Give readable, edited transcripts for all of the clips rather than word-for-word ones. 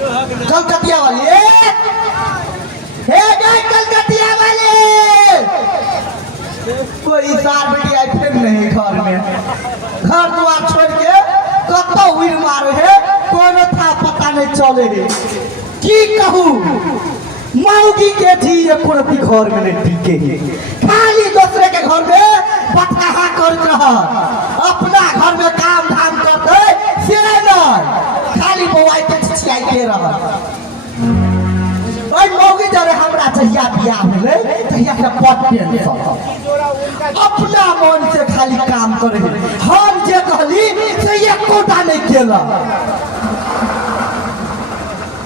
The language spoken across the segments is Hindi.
कलकतिया वाली हे गए कलकतिया वाली कोई सार बेटी आई फिर नहीं घर में घर द्वार छोड़ के कतो उड़ मारे है कोनो था पता नहीं चले है की कहूँ मौगी के थी ये कोई घर में नहीं टिके है खाली दूसरे के घर में बटहा कर रहा अपना घर में काम धाम करते से नहीं खाली बवाई के छिछियाई के रहा ओइ मौगी जरे हमरा चाहिए बियाह भेले तहिया के पट टेंशन अपना मन से खाली काम करे हम जे कहली से एकोटा नहीं केला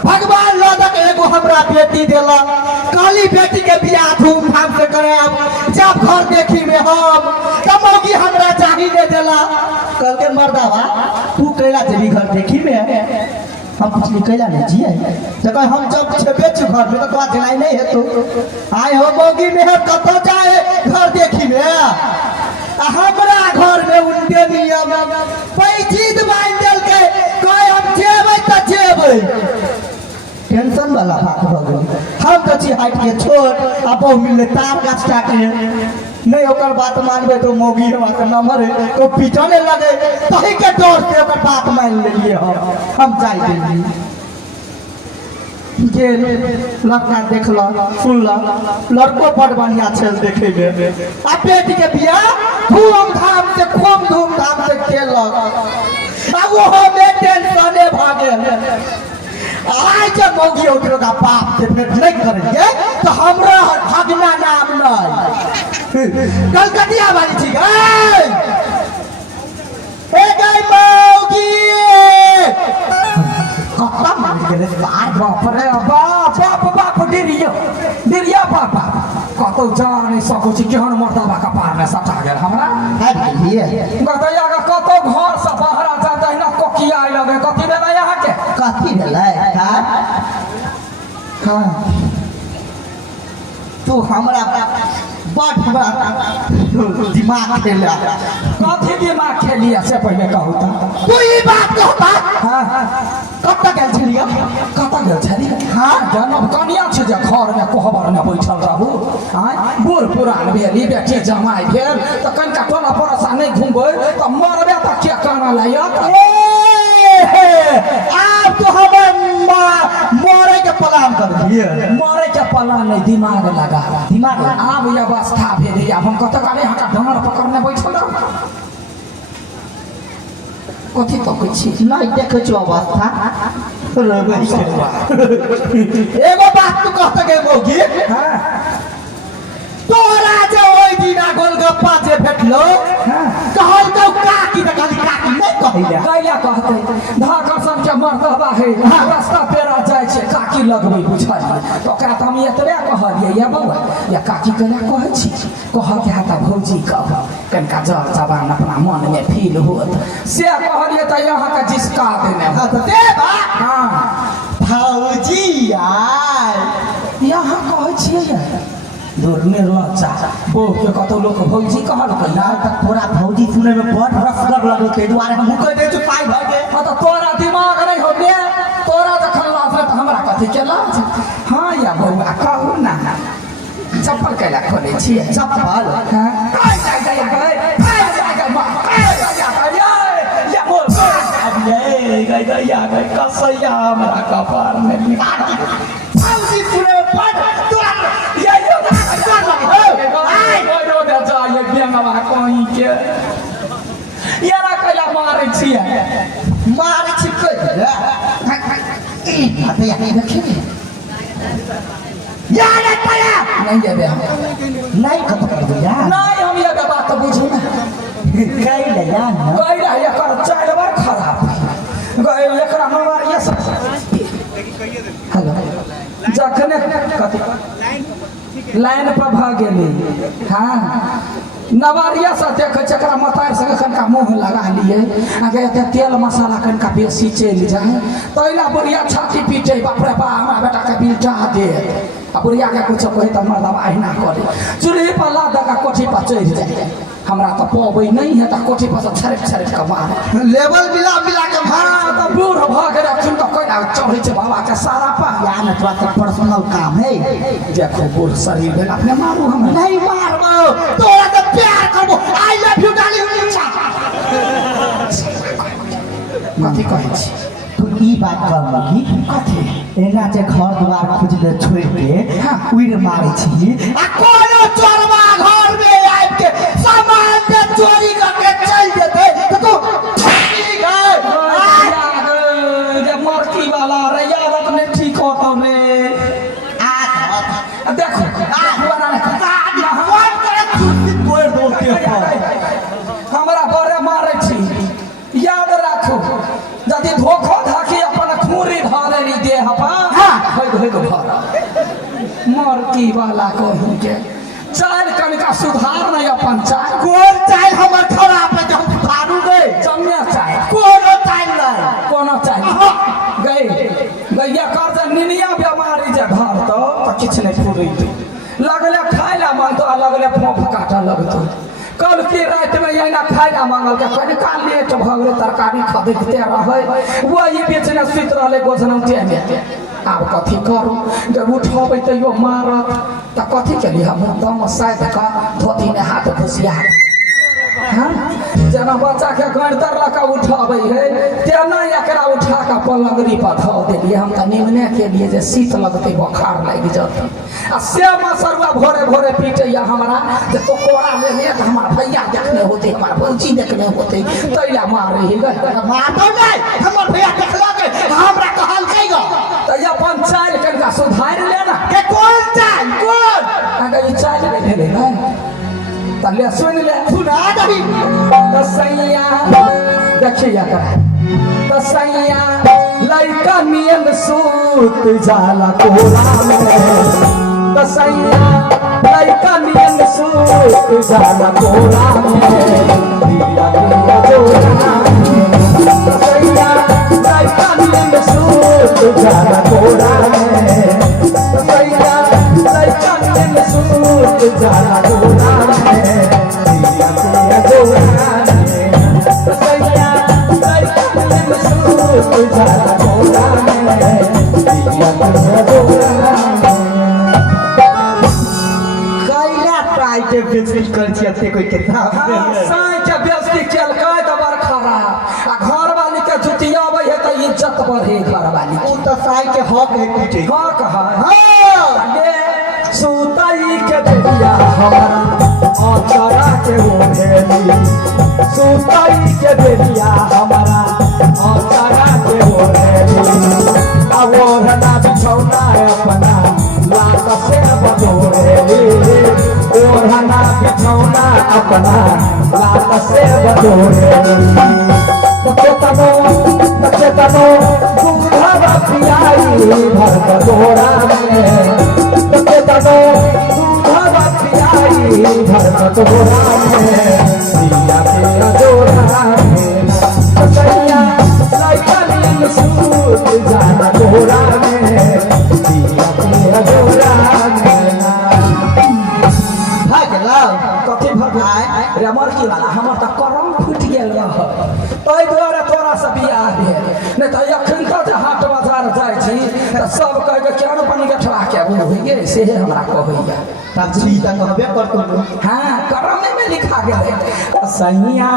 भगवान लदक एगो हमरा बेटी देला कहली बेटी के बियाह धूमधाम से कराब जब घर देखी में हम तब मौगी हमरा चाही दे देला कल के मर्दावा तू कैला जेबी घर देखी में हम पूछली कैला नहीं जिए जब हम जब छेबे छु घर में तो तोरा जनाई नहीं है तो आए हो मौगी में कतो जाए घर देखी में हमरा घर में उनके नियम पैचीद बांध देल के कोई हम जेबै त जेबै टेंशन वाला बात हो गई हम तो छी हाइट के छोट अब मिले तार गाछ के नहीं ओकर बात मानबे तो मौगी हमरा के नंबर है तो पीछने लगे तही के डर से ओकर बात मान लेलिए हम जाई देली जे लड़का देखला सुनला लड़को बड़ बढ़िया छल देखे में आ बेटी के बियाह धूमधाम से खूब धूमधाम से केलक आ वो में टेंशने भागे आज जब मौगी उठो का बाप से भेंट नहीं करेंगे तो हमरा भगना नाम नहीं कलकतिया वाली थी गई मौगी कपड़ा मार गेले बाप रे बाप बाप डिरिया पापा कतो जाने सको छी केहन मर्दबा का पार में सटा गेल हमरा है भैया गदया का कतो घर से बाहर जाता है ना कोकिया लगे कथि भेलै यहां के कथि भेलै हां तू हमरा बड़ दिमाग खेला कथि दिमाग खेलिया से पहले कहू त तू ई बात कहता हां कत गेल छलिया हां जनम कनिया छ जे घर में कोहबर में बैठल रहू हां बूढ़ पुरान भेली बेटी जमाई भेल त कनका टोला परसा नहीं घुमबै त मरबे त के काना लायक आप तो हमें मरे के प्लान कर दिए मरे के प्लान नहीं दिमाग लगा दिमाग आब ये अवस्था भेले अब हम कत काले हका डंगर पकड़ने बैठल कथी तो कहै छी नहीं देखै छ अवस्था एगो बात तू कहत के मौगी हां तोरा जे ओइ दिना गोलगप्पा जे भेटलो कहल तो काकी त खाली काकी नहीं कहैया कैला कहतै धाकसन के मर्दबा है रास्ता पेरा जाय छै काकी लगबै बुझल तो ओकरा त हम एतबे कहलिए या बौआ या काकी कैला कहै छी कह के हाता भौजी कह कनका जवान अपना मन में फील होत से कहलिए त यहां का जिसका देने हां त देबा हां भौजी यार यहां कहै छियै दूर में रोचा ओ के कतो लोग भौजी कहल कहिया त तोरा भौजी सुने में बड़ रसगर लगो ते दुआरे हम कह दे छु पाई भ के त तोरा दिमाग नहीं होबे तोरा जखन लाज त हमरा कथि के लाज हां या बौआ कहू ना चप्पल कैला खोले छी चप्पल हां या कसैया हमरा कपार में भौजी सुने पट तोरा कहीं के यारा कैला मारे छिए मारे छी अरे यार देखिए यार कैला नहीं देबे नहीं कत कर दो यार नहीं हम ये बात तो बुझू ना कैला यार कैला ये कर चाल बार खराब गए एकरा मारिया सब हेलो जखने कथि लाइन पर भाग गेली हां नवारिया से देखे जरा मतार से कनका मुँह लगा लिए आगे तेल मसाला कनका बेसी चल जाए तैला बुढ़िया छाती पीटे बाप रे बा हमारा बेटा के बिल्टा दे आ बुढ़िया के कुछ कहे तो मर्दवा अहिना करे चूल्हे पर ला दका कोठी पर चढ़ जाए हमरा तो पबै नहीं है तो कोठी पर छरक छरक के मारे लेवल मिला के हाँ तो बूढ़ भाग रखन तो कोई चढ़े छे बाबा के सारा पा या न तो पर्सनल काम है देखो बूढ़ शरीर में अपने मारू हम नहीं मारबो तोरा तो प्यार करबो आई लव यू डार्लिंग कथी कहै छी तू ई बात कहबो की कथी एना जे घर द्वार खुजले छोड़ के उड़ मारै छी आ कोनो चोरवा घर में आब के सामान के चोरी करके चल जेते तो तू ठीक है जे मरकी वाला रे यार अपने ठीक होतो रे आ देखो बना भगवान करे खुशी तोड़ दो के हमरा बड़े मारे छी याद राखो यदि धोखो धाकी अपन खूरी धारे नी दे हपा होय तो भर मरकी वाला कहि के चाल कनिका सुधार नहीं अपन चाल कौन चाल हमर खराब है हम सुधारू गए चम्या चाल कोनो चाल नहीं कोनो चाल गए गैया कर जे निनिया बीमारी जे धर तो किछ नहीं फुरैत लगले खाय ला मन तो लगले फोफ काटा लगतो कल की रात में यही खाए ला मांगल के कनिका लेट भ गेलै तरकारी खरीदते रहे वही बेचने सुत रहले गोजनौते में आब कथी करू जब उठबै तैयो मारत त कथी केली हम दम साइड का धोती में हाथ घुसिया जना बच्चा के घर तर लका उठाबै है तेना एकरा उठा के पलंगरी पर धो देलिए हम त निमने के लिए जे शीत लगते बुखार लग जात आ से मसरुआ भोरे भोरे पीटे या हमरा जे तो कोरा ले ले हमार भैया देखने होते हमार भौजी देखने होते तैला मारे ही गए मारतो नहीं हमर भैया देखला के हमरा कहल के गो त अपन चाल कनका सुधार लेना के कौन चाल कौन अगर ई चाल ले भेले ना तले सुन ले सुना दही तसैया देखिया कर तसैया लइका नियन सूत जाला कोला में तसैया लइका नियन सूत जाला कोला में दिया दिया जोड़ा तसैया लइका नियन सूत जाला कोला में तसैया लइका नियन सूत जाला कोला में दिया दिया जोड़ा तसैया लइका नियन सूत जाला कोला में दिया दिया जोड़ा के बेइज्जती कर छी अते कोई किताब साई के बेइज्जती केल काय त बड़ खराब आ घर वाली के जुतियाबै है त इज्जत बढ़े घर वाली उ त साई के हक है पीटे हां कहा हां ले सुतई के देलिया हमरा आचरा के ओढ़ेली सुतई के देलिया हमरा आचरा के ओढ़ेली अब ओढ़ना बिछौना अपना लात से बदोड़ेली ओढ़ना बिछौना अपना लात से बदोड़ेली बच्चे तनो दूधवा पियाई भर कटोरा में बच्चे तनो दूधवा पियाई भर कटोरा में दिया तेरा जोड़ा में सैया लइका नील सूत जाना कोरा में दिया तेरा जोड़ा में भाग लाओ कथी भगाए रे हमर की वाला हमर त करम फुट गेल रह तै द्वारा तोरा से बियाह भेल नै त एखन त हाट बाजार जाइ छी त सब कहबे केहन पानी के ठवा के बुझ गे से हमरा कहैया तब छी त कहबे करतो हां करम में लिखा गेल सैया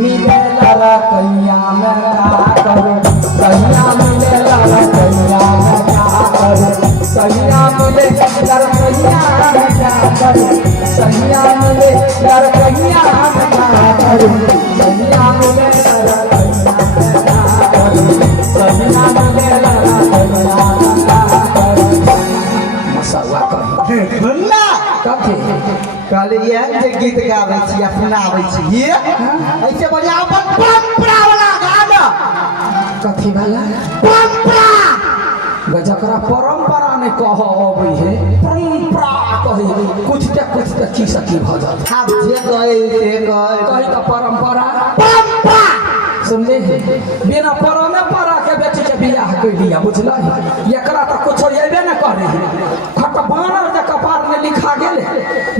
मिले ला कैया में का करू सैया मिले ला कैया में का करू सैया मिले ला कैया में का करू सैया मिले ला कैया में का करू सैया मिले ला कैया में का करू सैया मिले ला कैया में का करू मसवा कही सुनना कथी कहले ये जे गीत गाबै छी या सुनाबै छी ये ऐसे बढ़िया अपन परंपरा वाला गाना कथी वाला परंपरा जकरा परंपरा नहीं कह अबै है परंपरा कही कुछ ते की सकी भ जात आप जे कही तो परंपरा सुनले बिना परंपरा के बेटी के बियाह कर दिया बुझल एकरा तो कुछ अबे न करे खट बानर के कपार में लिखा गेले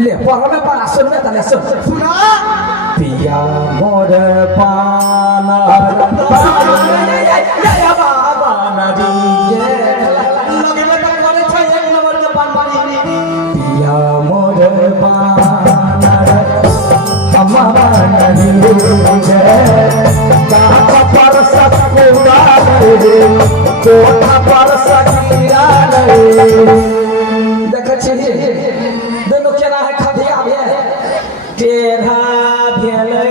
ले परंपरा सुनबे त ले सुना पिया मोर पानर बाबा नदी पिया मोर पानर हमारा नदी कहाँ पर सकुरा रे कोठा पर सकीरा रे देखे छिए दोनों केना है खदिया भे टेढ़ा भेलै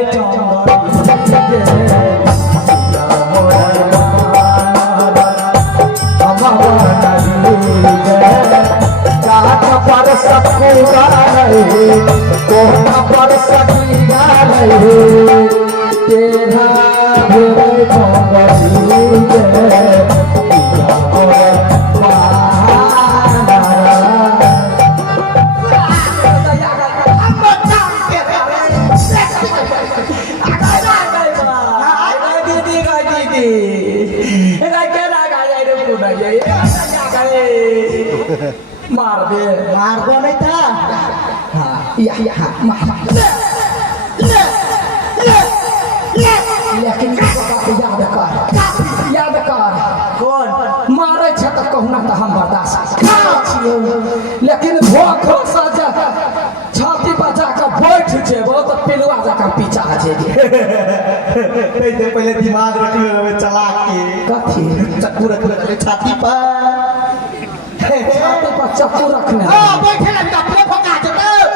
कहाँ पर सकुरा रे कोठा पर सकीरा रे तेरा भेलै मार दे मार दो नहीं था हाँ या मार लेकिन याद कर कौन मारे छ त कहना त हम बर्दाश्त लेकिन भोखो सजा छाती बजा के बैठ जेबो त पिलुआ जका पीछा जेबे पहले दिमाग रख ले चला के कथी चक्कू रख ले छाती पर छाती पर चक्कू रखने हां बैठे ना कपड़े फका दे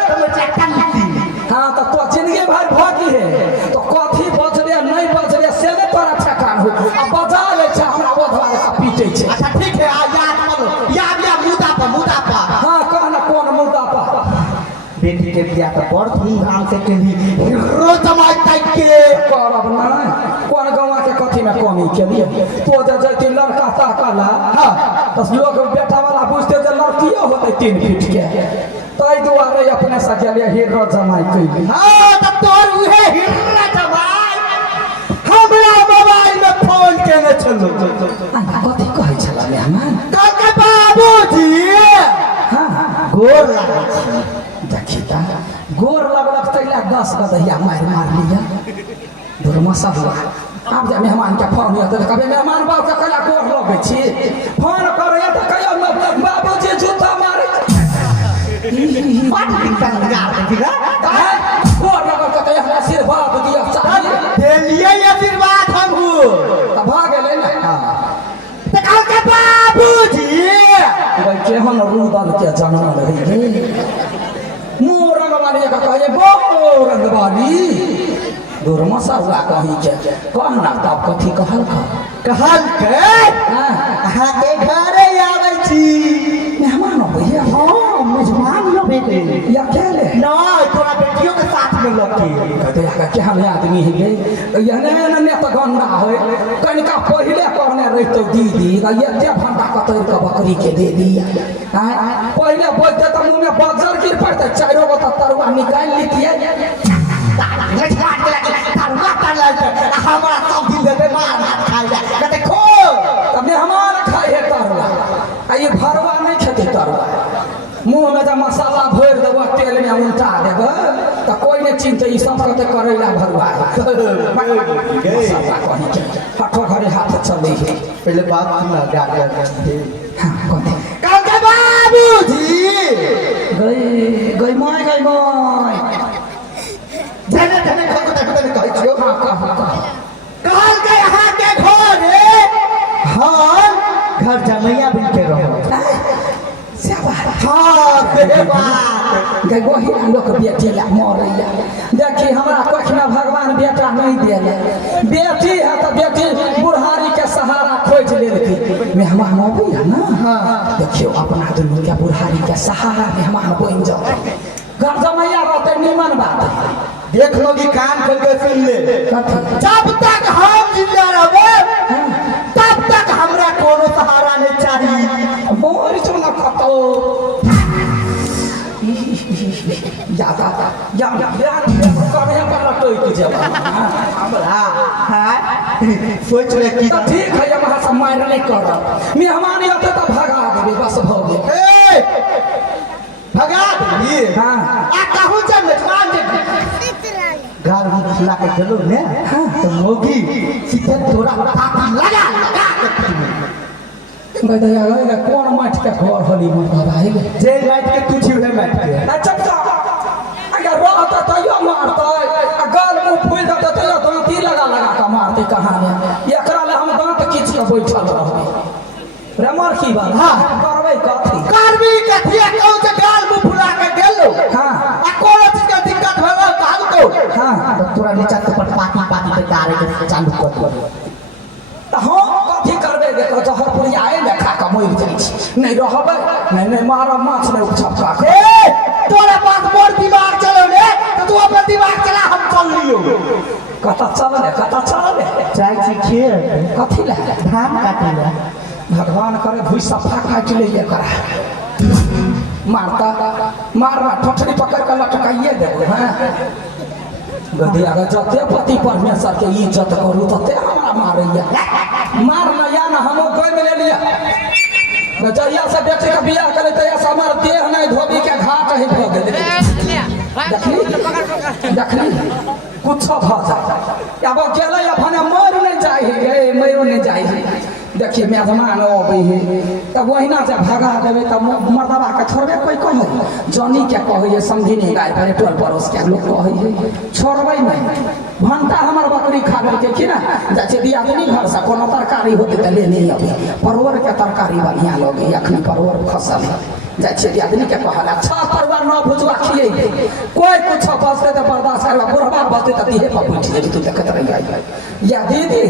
तो चक्का लिखती हां तो जिंदगी भर भागी है तो कथी बजरे नहीं बजरे से ने तोरा ठकान हो आ बजा ले छ हमरा बोधवा का पीटे छ अच्छा ठीक है आ याद करो याद मुद्दा पर हां कहना कौन मुद्दा पर बेटी के बियाह तो बड़ धूमधाम से केली हीरो जमाई तक के करब ना कौन गवा के कथी में कमी के लिए तो जैते लड़का ताकला हां बस लोग बेटा वाला बुझते जे लड़कियो होते 3 फीट के तई दुआरे अपने सजलिया हीरो जमाई कइली हां त तोर उहे हीरो जमाई हमरा मोबाइल में फोन केने छलो कथी कहै छला मेहमान काका बाबूजी हां गोर लागै छी देखी ता गोर लगलक तैला 10 गदहिया मार लिया दुर्मसा हुआ अब जा मेहमान के फोन होत त कबे मेहमान बाप के कला गोर लगै छी फोन करे त कहियो बाबूजी जूता मारे बात दिन गार देखिला गोर लगल त कहियो आशीर्वाद दिया चाहिए देलिए आशीर्वाद हमहु त भाग गेलै ना त काका बाबूजी भाई केहन रूदल के जन्म रही रे मुंह रंगवाली का कहे बो रंगवाली दुर्मसा हुआ कहीं के कहना तब कथी कहल के अहाँ के घरे आबै छी मेहमान भैया हां मेहमान लो बेटे या अकेले ना तोरा बेटियों के साथ में लकी कहते आका केहन आदमी है गे यने ने त गंदा है कनिका पहिले कहने रहितो दीदी ये ते भंडा कतैर के बकरी के दे दिया पहिले बोलते त मुंह में बजर गिर पड़ते चारों गो तरुआ निकाल लितिए हमारा सब दिन दे मार हाथ खाई जा देखो तब मेहमान खाए है तरुआ आ ये भरवा नहीं खेते तरुआ मुंह में जब मसाला भर देबो तेल में उल्टा देबो त कोई नहीं चिंते ई सब कते करैला भरवा मसाला कहीं के हठो घरे हाथ चले है पहले बात ना गाड़ हां कथी काका बाबूजी गई माय धने कहै छियो हां कह कहल के यहाँ के घरे हम घर जमैया बन के रहो सेवा हां से बात गई वही लोग बेटी ला मरैया देखी हमरा कोख में भगवान बेटा नहीं देले बेटी है तो बेटी बुढ़ारी के सहारा खोज लेलकी मेहमान अबैया ना हां देखियो अपना दुनू के बुढ़ारी के सहारा मेहमान बन जाओ घर जमैया रहते निमन बात देख लोगी कान खोल के सुन ले जब तक हम जिंदा रहबे तब तक हमरा कोनो सहारा नहीं चाहिए मोर चोना कभी पर लटोई के सोच रहे कि ठीक है ये वहां से मार नहीं कर मेहमान आते तो भगा देबे बस भ गेल भगा दिए हां आ कहूं जे मेहमान जे गाल भी खिला के गेलो ने तो मोगी सीधे तोरा काटी लगा बदया गए कौन माट के घर होली मरदा भाई जे माट के तू छिवे माट के अच्छा अगर रहता तैयो मारता गाल मुंह फूल जाता तैयो दांती लगा का मारते कहां में एकरा ले हम दांत खींच के बैठल रहबे रे मार की बात हां करबै कथी कहू जे गाल मुंह फुला के गेलो हां आ कोनो चीज के दिक्कत भेलो कहल तो हां तो तोरा नीचा तो पाती पे गारे के चालू कर दो त हम कथी करबे देखो जहर पुरी आए लेखा का मर जाइ छी नहीं रहबे नहीं मारा माछ नहीं छपका के तोरा पास मोर दिमाग चलो ने तो तू अपन दिमाग चला हम चल लियो कथा चल चाय छी खेत कथी ले धान काटे ले भगवान करे भूई सफा काट ले करा मारना ठठरी पकड़ के लटकाइए देबो हां गदी अगर जते पति परमेश्वर के इज्जत करू तते हमरा मारैया मार न या न हमो कोई में ले लिया नजरिया से बेटे का बियाह करे तया से हमर देह नहीं धोबी के घाट ही भ गेल देखली कुछ भ जाए अब अकेले अपने मर नहीं जाए गे मरो नहीं जाए देखिए मेहमान अबै है तब वहीना से भगा देवे तब मर्दबा के छोड़बे कोई कहे जानी के कहे समझी नहीं गाय पर टोल पड़ोस के लोग कहे छोड़बै नहीं घंटा हमर बकरी खा गई के कि ना जाचे दियादनी घर से कोनो तरकारी होते त ले नहीं अबे परवर के तरकारी बढ़िया लगे अखनी परवर फसल जाचे दियादनी के कहला अच्छा परवर न भुजवा खिए कोई कुछ बसते त बर्दाश्त करबा बुढ़वा बसते त दिहे पर बैठ जेबी तू देखत रह या दीदी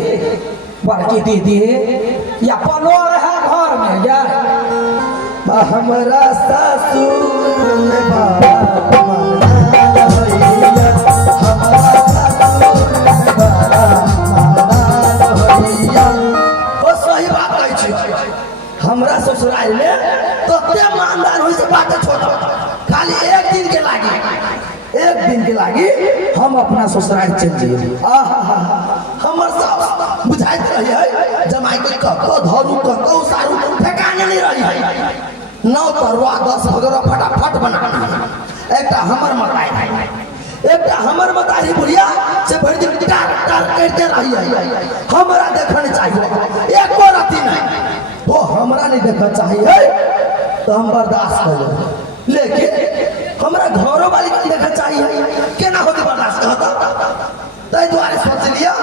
बड़की दीदी या पलोर है घर में या हमरा सासुर में सही बात कहै छै हमरा ससुराल में तते मानदार होई से बात छोड़ खाली एक दिन के लागी हम अपना ससुराल चल जाइए हमर सास बुझाइत रही जमाई के कतो धरू कतो सारू ठेकाने नहीं रही है 9 तरुआ 10 भगरा फटाफट बनाना एकटा हमर मतारी बुढ़िया से भर दिन टार करते रही है हमरा देखने चाहिए एको राती नहीं वो हमरा नहीं देखना चाहिए तो हम बर्दाश्त कर लेकिन हमरा घरों वाली के देखना चाहिए केना होती बर्दाश्त होता तै द्वारे सोच लिया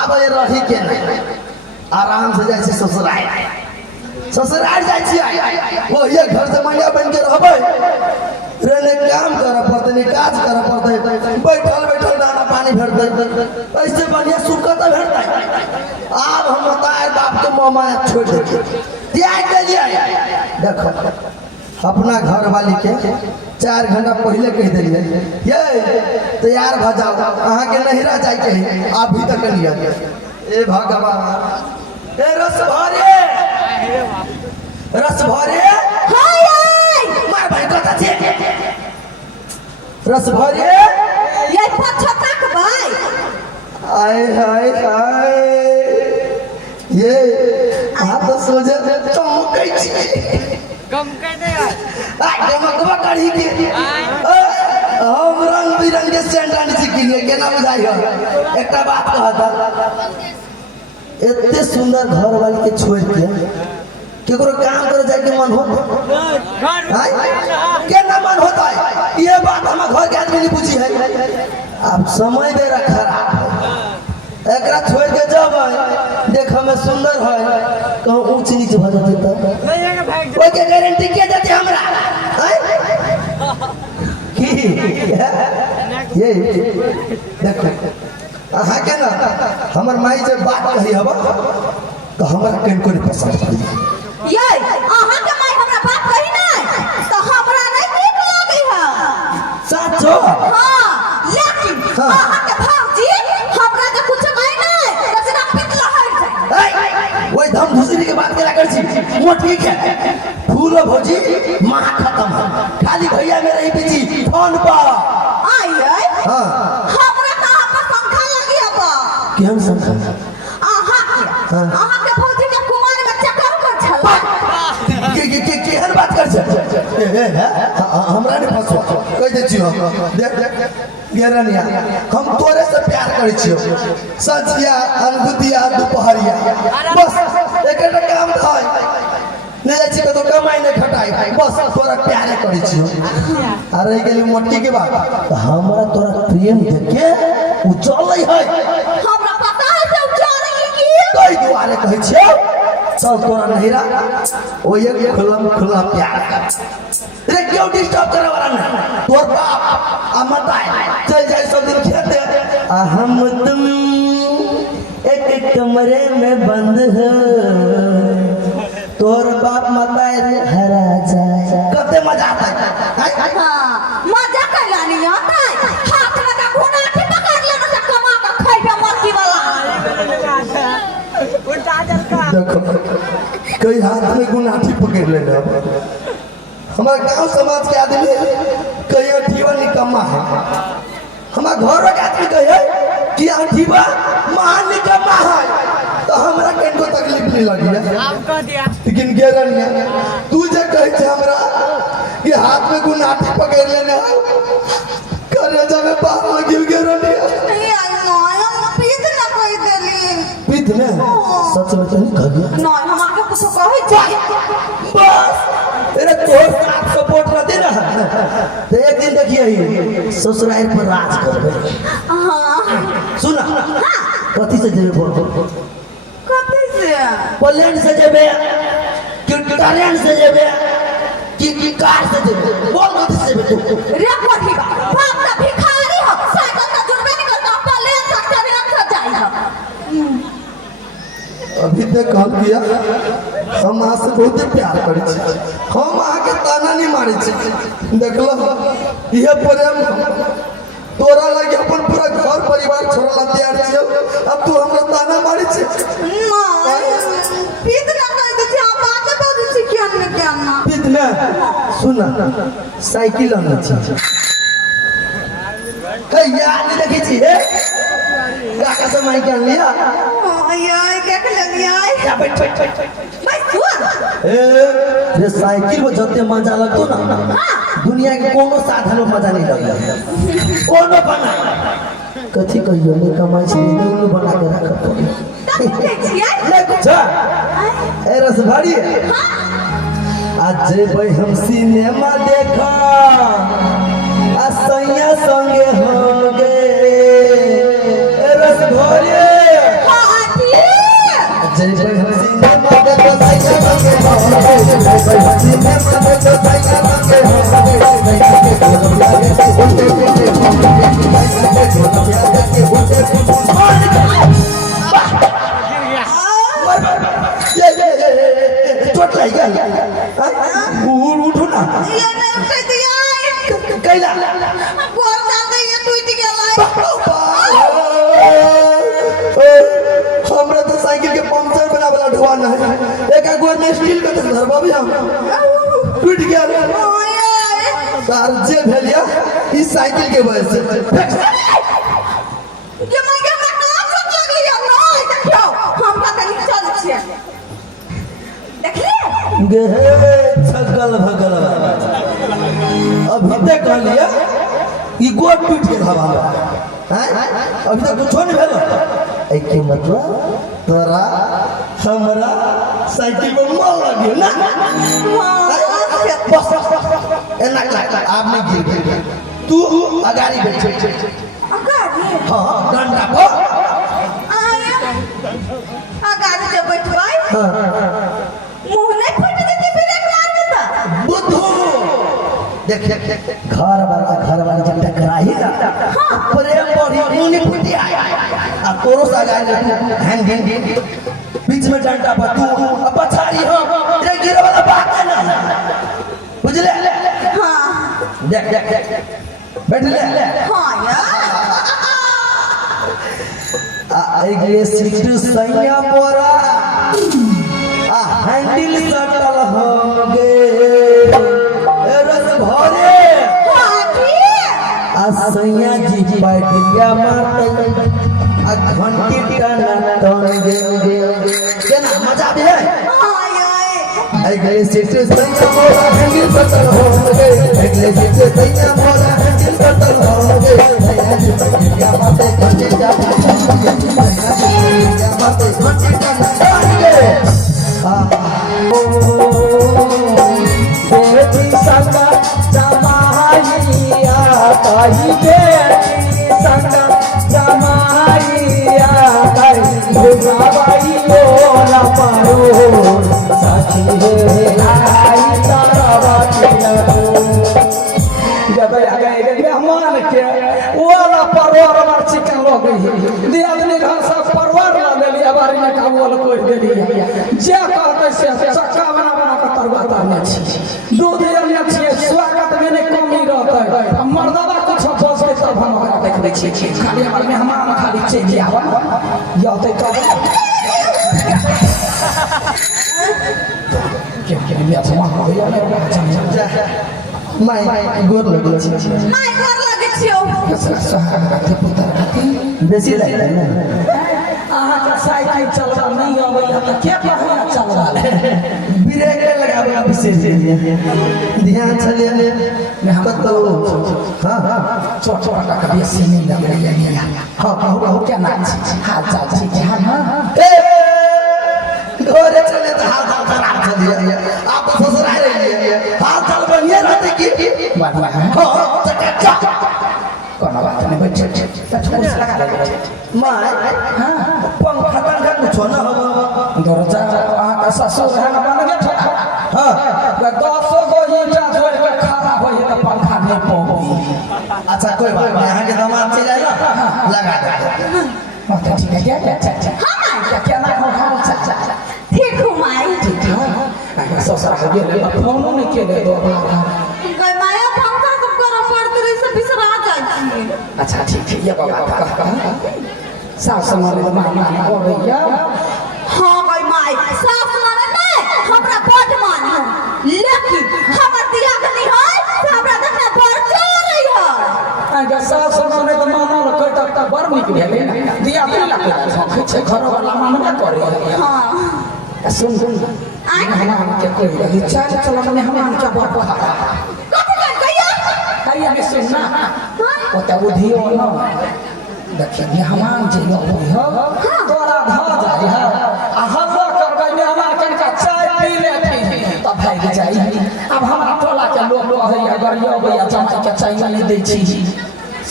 आबे रही के नहीं आराम से जाय छै ससुराल जाय छी वो ये घर से महिला बन के रहबै रेले काम करे पड़ते काज करे पड़ते बैठल दाना पानी भेटते ऐसे बढ़िया सुख तो भेटते अब हम बताए बाप के मामा छोड़ दे त्याग के लिए देखो अपना घर वाली के 4 घंटा पहले कह दिलिए ये तैयार भ जाओ अहाँ के नहिरा जाय के आप भी तक लिया ए भगवान ए रस भरे हाय मार भाई कथा छे रस भरे ये पछता के भाई हाय ये हाथ सोजे चमकै छी कम कर दे यार गमकवा करी के हम रंग बिरंगे सेंटान सिखिए केना बुझाई हो एकटा बात कहता एते सुंदर घर वाली के छोड़ के केकरो काम करे जाए के मन हो केना मन होता है ये बात हम घर के आदमी नहीं बुझी है अब समय बेरा खराब एकरा छोड़ के जब देख में सुंदर है कहूं ऊंच नीच भ जाते त ओई के गारंटी के देते हमरा की ये देखो अहाँ के ना हमर माई जब बात कही हबा तो हमर कनको नहीं पसंद पड़ी ये अहाँ के माई हमरा बात कही ना तो हमरा नहीं ठीक लागी है सचो हां लेकिन अहाँ के भौजी हमरा के कुछ कही नहीं बस ना पिटला है वही धम धुसरी के बात करा कर छी वो ठीक है फूलो भौजी मां खत्म है खाली भैया मेरे ही बिजी फोन पर आइए हां हमरा कहां पर पंखा लगी अब केहन संख्या आहा के भौजी के कुमार में चक्कर कर छला के केहन बात कर छ हमरा ने फसो कह दे छी हम देख गेरनिया हम तोरे से प्यार करे छियो सजिया अनबुतिया दोपहरिया बस एकटा काम थाय ले जाइ छी तो कमाई ने खटाई बस तोरा प्यारे करे छियो अरे गेली मोटी के बात तो हमरा तोरा प्रेम देख के उ चलै है हमरा पता है से उचारे की कई दुआरे कहै छियो चल तोरा नहिरा ओ एक खुला प्यार रे क्यों डिस्टर्ब करे वाला ना तोर बाप आ मताए चल जाए सब दिन खेते हम तुम एक कमरे में बंद हो तोर बाप मताए हरा जाए कते मजा आता है हां मजा कैला नहीं आता है हाथ में का घुना के पकड़ लेना से कमा के खाइबे मर्जी वाला देखो कई हाथ में गुनाठी पकड़ लेना हमारे गांव समाज के आदमी कई अठीवा निकम्मा है हमारे घरों के आदमी कहे कि अठीवा महान निकम्मा है तो हमरा कनको तकलीफ नहीं लगी है लेकिन गेरनिया तू जे कहे छ हमरा कि हाथ में गुनाठी पकड़ लेना करे जावे बाप लगी गेरनिया नहीं आई ना पीत ना कोई देली पीत ने सच में तो नहीं कह गया नहीं हमरा के कुछ कहै छै बस तेरे तोर साथ सपोर्ट कर दे ना तो एक दिन देखिए ससुराल पर राज करबे हां सुना कथी से जेबे बोल कथी से प्लेन से जेबे कि ट्रेन से जेबे कि कार से जेबे बोल कथी से जेबे तू रे कोठी बाप ना भिखारी हो साइकिल का जुड़बे नहीं करता प्लेन से ट्रेन से जाई हो अभी तक कह किया हम आज से बहुत प्यार करे छी हम आके ताना नहीं मारे छी देखलो ये प्रेम तोरा लगे अपन पूरा घर परिवार छोड़ला तैयार छी अब तू हमरा ताना मारे छी पीत ना कर दे आप बात बोल छी क्या ना कितना सुना साइकिल आना छी हे यार नहीं देखी छी हे काका से माइक आन लिया यार क्या कर लिया या बैठ भाई तू ये साइकिल में जते मजा लगतो ना दुनिया के कोनो साधन में मजा नहीं लगता कोनो बना कथी कहियो नहीं कमाई छी नहीं बना के रखत ले कुछ ए रस भारी आज भाई हम सिनेमा देखा आ सैया संगे हो गए रस भारी जय जय हम सिनेमा देखा सैया संगे हो गए सिनेमा देखा सैया संगे हो चोट लग गया उठो ना ये नहीं कह दिया कैला बोल दे ये टूट गया हमरा तो साइकिल के पंक्चर बना वाला ढुआना है एक गोर में स्टील का तो धरबा भी हम टूट गया सार जे भेलिया इस साइकिल के वजह से ये मैं क्या काम सब लग लिया ना देखो हम पता नहीं चल छिए देख ले गे छगल भगल अभी तक कह लिया ई गोट टूट गया हवा में हैं अभी तक कुछ नहीं भेल ए के मतलब तोरा हमरा साइकिल में मार लगे ना बस एना आप नहीं गिर गया तू अगाड़ी बैठ अगाड़ी हां डंडा पर आया अगाड़ी जब बैठवाई मुंह नहीं फट देते ब्रेक मार देता बुद्धू देख घर वाला जब टकराई ना प्रेम बढ़ी मुंह फूटी आया आ तोरो सा गाय हैंग बीच में डंडा पर तू अब पछाड़ी हो रे गिरे वाला बात है ना बुझले हां देख बैठ ले हां यार अगले सीट सैया मोरा आ हैंडल सटल हो गे रस भरे हाथी आ असैया जी बैठिया मारते आ घंटी टन दे केना मजा भी है अगले सिटे सैया मोरा हंडिल कतल हो गए अगले सिटे सैया मोरा हंडिल कतल हो गए सैया जी बैठिया मारते घंटी टन दे बेटी संगा जमाइया कही बेटी संगा जमाइया कही भुजाबाई ओला पारो साथी हे आई तारा जब गए मेहमान के ओला परवर मार चिकन लो गई दियादनी घर से परवर ला लेली अबारी में का ओला कोई देली जे कहते से चक्का बना बना के तरुआ तारने छी दूध लेने छी स्वागत में नहीं कमी रहते मर्दबा कुछ बस के तब हम ओकरा देख लै छी खाली हमर मेहमान खाली चलि आवा यते कब के मैं जमा हो गया मैं गोर लगे छी माय घर लगे छियो बेसी लगे ना अहाँ के साइकिल चलबा नहीं आबैया त के कहया चलबा ब्रेक लगाबे विशेष ध्यान चले कतो हां हां छोट छोट का बेसी नहीं लग रही है हां कहू क्या ना हाल चाल ठीक है हां ए घरे चले तो हाल चाल खराब चलिए आप तो ससुराल रहिए हाल चाल बढ़िया रहते की बात बात हां चका कोनो बात नहीं बैठ छोड़ से लगा ले माय हां पंखा तंखा कुछ ना हो दरजा अहाँ का ससुर है ना बन गया हां 10 गो ईंटा जोड़ के खड़ा होई त पंखा नहीं पौगी अच्छा कोई बात नहीं यहां के दामाद चल जाए ना लगा दे मत ठीक है क्या हां क्या ना हो हाल चाल ठीक हूँ माय ठीक है ससुर के गेले फोन नहीं केले दो गई माया पंखा सब करो पड़ते रही सब बिसरा जाई अच्छा ठीक है ये बात कह सास मारे मामा हो गया हाँ गई माय सास माने नहीं हमरा बड़ मान है लेकिन हमर दिया के नहीं है हमरा देखना बड़ रही है आगे सास मारे तो मामा ल कह तक बड़ निक भेले दिया दिल लगे छै घर वाला मानबे करे हाँ सुन हम के कोई रही चाल चलन में हम क्या बात कथी कर गया कहिया के सुन ना ओता बुधियो न देखिए मेहमान जे होई हो तोरा ध जाई है आ हल्ला कर गई मेहमान कनका चाय पी लेती तब भाग जाई अब हमरा टोला के लोग है अगर यो भैया जमाई के चाय नहीं दै छी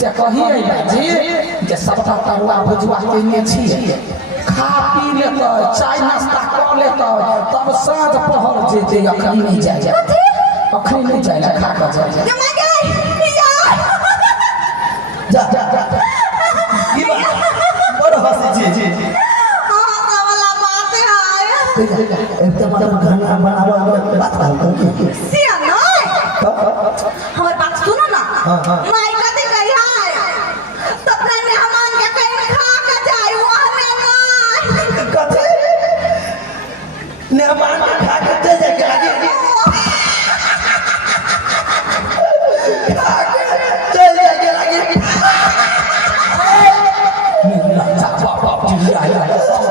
से कहिए जी जे सबटा तरुआ भुजवा केने छी खा पी लेता चाय नाश्ता कर लेता तब साँझ पहर जेते अखनी नहीं जाए अखनी नहीं जाए खा कर जाए जमा गई यार जा ये बात बड़ हंसी जी हाँ वाला बात है एक तो मतलब खाना बनावा बात करते हैं सिया नहीं हमारी बात सुनो ना हाँ, हाँ। माई कथी कही है तो अपने मेहमान के कहीं खा के जाए वहाँ में नहीं कथे मेहमान खा के दे जाके आगे खा के चल जाके आगे मेरा चाचा बाप चिड़िया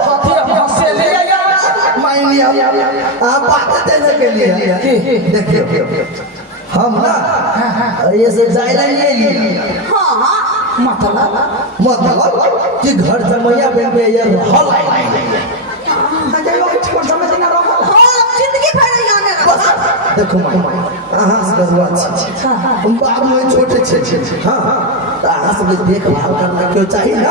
कथी हम से ले आया मान लिया आप बात देने के लिए देखिए हम ना ये से जायला ले लिए हाँ मतलब कि घर जमैया बन के ये हल आई जिंदगी भर जाने देखो मां अहाँ से बरुआ छी हम बाप में छोटे छे हां अहाँ से देखभाल करना क्यों चाहिए ना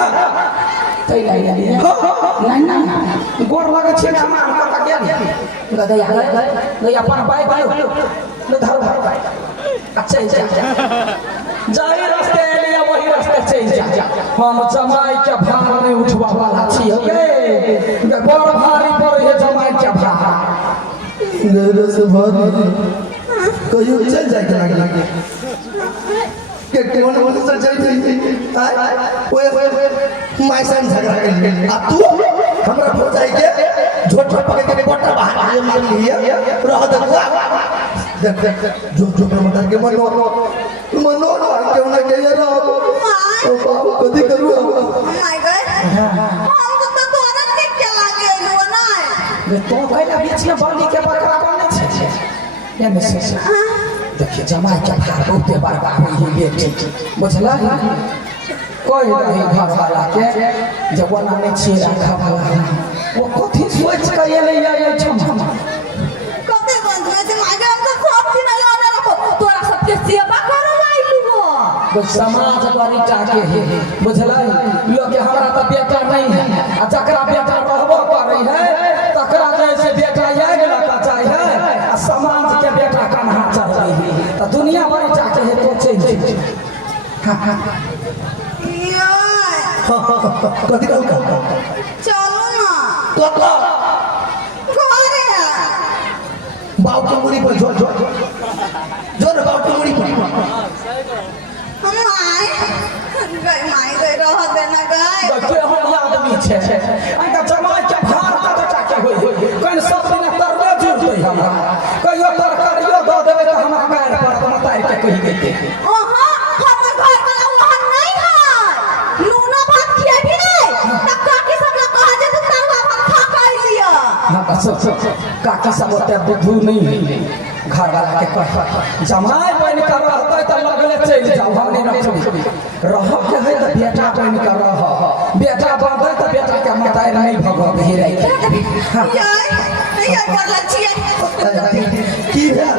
तै नहीं गोर लगे छे हमार पता के गदया गई अपन बाई बाई ले धर अच्छा जाई रास्ते एलिया वही रास्ते चल जा हम जमाई के भार नहीं उठवा वाला छी गे बड़ भारी पर ये जमाई के भार मेरे से भारी कहियो चल जाए के लगे के कौन कौन से चल जाई ओए माय संग झगड़ा कर लिए आ तू हमरा हो जाई के झोट पकड़ के बट्टा बाहर ले लिया रह दे देख जो जो प्रमदार के मनो मनो क्यों ना के यार ओ बाप कदी करू माय गॉड हम तो तोरा के क्या लागे लो ना वे तो कहला बीच में बाली के बकरा कोने छे ये में से देखिए जमाई के भार बहुते बर्बाद हुई बेटी बुझला कोई नहीं घर वाला के जब वना में छे रखा वाला वो कथी सोच के ये ले आए छम कते बंद में से माय गॉड तो सब दिन लाना रखो तोरा सबके सेवा करो आइली वो वो समाज बड़ी टाके है बुझला लोग के हमरा त बेटा नहीं है आ जकरा बेटा रहबो करे है तकरा जैसे बेटा आए लगा जाए है आ समाज के बेटा कन्हा चल रही है तो दुनिया बड़ी टाके है तो चल कदी कहू का चलो ना तो घरे बाप के मुड़ी पर जो जो जो ना बाप के मुड़ी पर माय गई माय गई रह देना गई के हम आदमी छे अंका जमाई के भार त टाके होई कोन सब दिन तरले जुड़ते हमरा कहियो तरकारियो द देबे त हमरा पैर पर मतार के कहि देते ओहा हमर घर वाला वहां नहीं है नूना भात खिया भी नहीं तब काकी सब लोग कहा जे तू तावा भात खा कर लिया हां बस काकी सब ओते बुद्धू नहीं है घर वाला के कह जमाई बन कर रहते त लगले चल जाओ हम नहीं रह के है त बेटा बन कर रह बेटा बनते त बेटा के मतार नहीं भगव हिरै यार यार कर लचिए की यार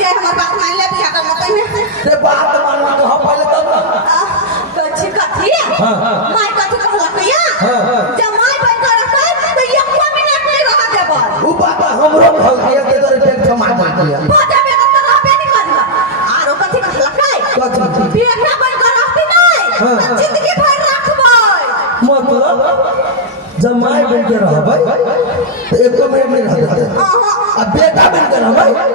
ये हमर बात मान ले बिया कर मत में रे बात मानना तो हम पहले तब ना कच्ची कथी माय कथी कहला कहिया जमाई बन कर रखा तो एक मिनट नहीं रह देबो उ बाबा हमरो भल दिया के तोरे पेट थमा दिया बाजा में तो रहबे नहीं करबा आरो कथी कहला काय कथी बेटा बन कर रहती नहीं जिंदगी भर रखबै मतलब जमाई बन के रहबै तो एक मिनट में रह देते अब बेटा बन के रहबै